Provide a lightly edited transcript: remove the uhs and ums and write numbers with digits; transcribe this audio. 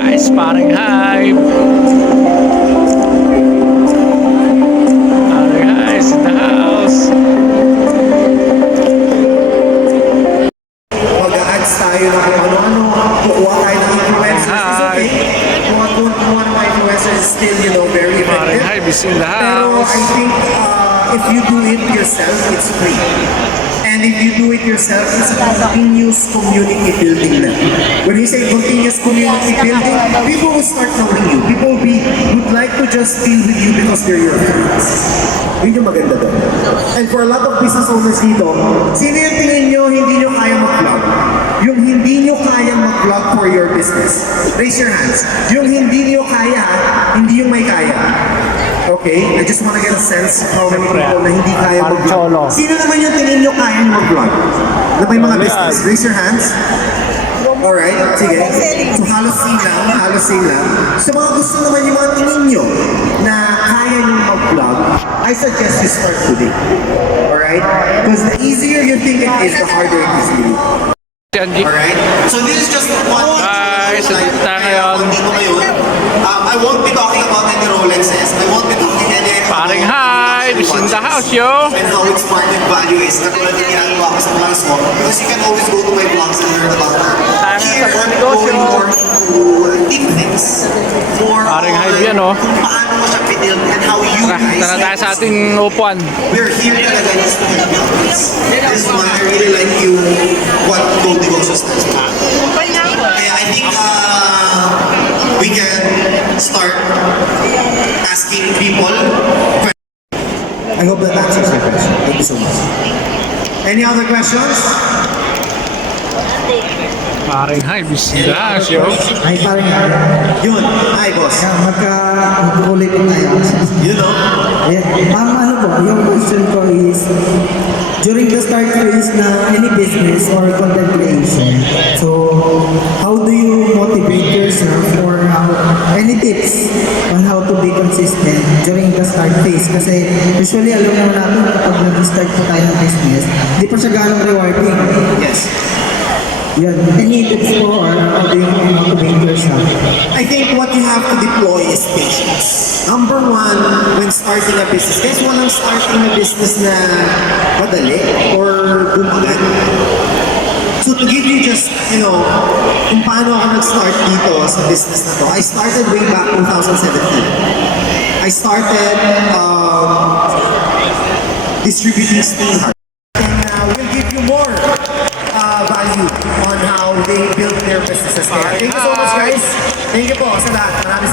Guys, paring hype. Paring hype in the house. Mag-a-ads tayo ng kung ano-ano, kukuha tayo ng influencers. It's okay. Kung ano mga influencers is still, very Paring effective. hype is in the Pero house. I think if you do it yourself, it's free. And if you do it yourself, it's a continuous community building na. When we say continuous community building, people will start knowing you. People would like to just be with you because they're your friends. Yun yung maganda doon. And for a lot of business owners dito, sino yung tingin nyo hindi nyo kaya mag-vlog? Yung hindi nyo kaya mag-vlog for your business. Raise your hands. Yung hindi nyo kaya, hindi yung may kaya. Okay? I just want to get a sense of how many people na hindi kaya mag-vlog. Sino naman yung tingin nyo kaya nyo mag-vlog? Na may mga business? Raise your hands. Alright, sige. So halos same lang. So mga gusto naman yung mga tingin nyo na kaya nyo mag-vlog, I suggest you start today. Alright? Because the easier you think it is, the harder it is to do. Alright? So this is just one Guys, nandito ngayon. I won't be talking about any Rolexes. I won't be talking any Paring hype is in the house, yo. and how its market value is. Katulad ng ginagawa ko sa vlogs mo. Because you can always go to my vlogs and learn about that. Here, I'm going more into deep things. More Paring hype yan, oh. kung paano mo siya pinuild and how you Tara guys tayo sa ating upuan. we're here talaga just to help you. This is why I really like you, what Gold Negosyo stands for. Kaya I think we can start asking people. I hope that answers your question. Thank you so much. Any other questions? Paring hype is in the house, yo. Ay, parang Yun. Hi, boss. magkukulit po tayo. You know? Ayan, ano po, yung question ko is, during the start phase na any business or content creation, so how do you motivate yourself or any tips on how to be consistent during the start phase? Kasi usually alam naman natin kapag nag-start po tayo ng business, hindi pa siya ganong rewarding. Yes. Yan, any tips po or how do you motivate yourself? I think what you have to deploy is patience. Number one, when starting a business, guys, walang starting a business na madali or bumagat. So to give you just, kung paano ako nag-start dito sa business na to, I started way back 2017. I started distributing Steam Heart. And we'll give you more value on how they build their businesses. Kaya thank you so much, guys. Thank you po sa lahat. Maraming